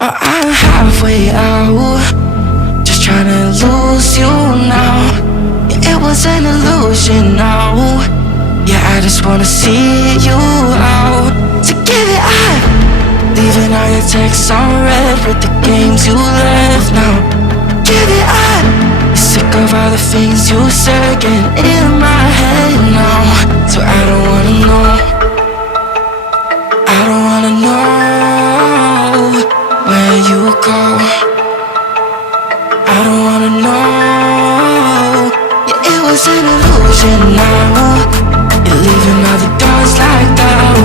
I'm halfway out, just trying to lose you now. Yeah, it was an illusion now. Yeah, I just wanna see you out. So give it up, leaving all your texts on red with the games you left now. Give it up, sick of all the things you said getting in my head now. So I don't wanna know, I don't wanna know where you go. I don't wanna know. Yeah, it was an illusion now. You're leaving all the doors locked out.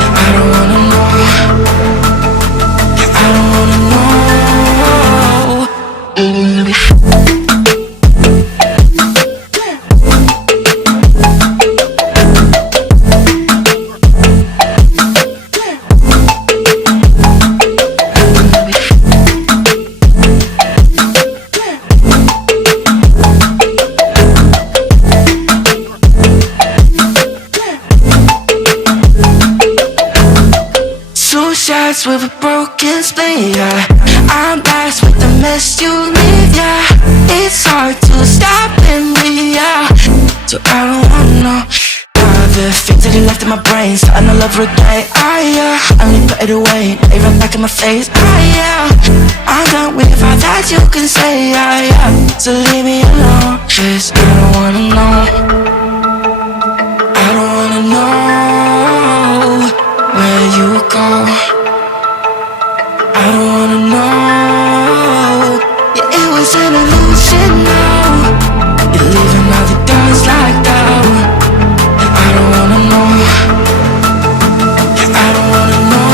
Yeah, I don't wanna know. Yeah, I don't wanna know. Shots with a broken spleen, yeah. I'm blessed with the mess you leave, yeah. It's hard to stop in me, yeah. So I don't wanna know all the things that you left in my brain, starting all over again, yeah. I only put it away, now you run back in my face, yeah. I'm done with all that you can say, yeah. So leave me alone, 'cause I don't wanna know. I don't wanna know where you go. I don't wanna know. Yeah, it was an illusion now. You're leaving all the doors locked out. Yeah, I don't wanna know. Yeah, I don't wanna know.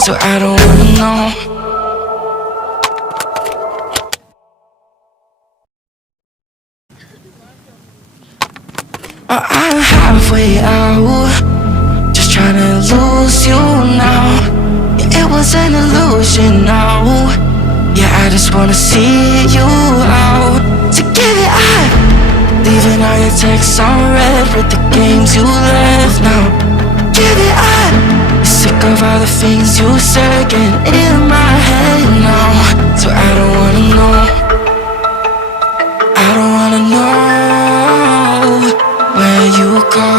So I don't wanna know. I'm halfway out, just trying to lose you now. Yeah, it was an illusion now. Yeah, I just wanna see you out. So give it up, leaving all your texts on red with the games you left now. Give it up, sick of all the things you said getting in my head now. So I don't wanna know, I don't wanna know where you go.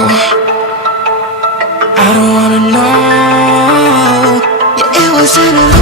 I don't wanna know. Yeah, it was an illusion.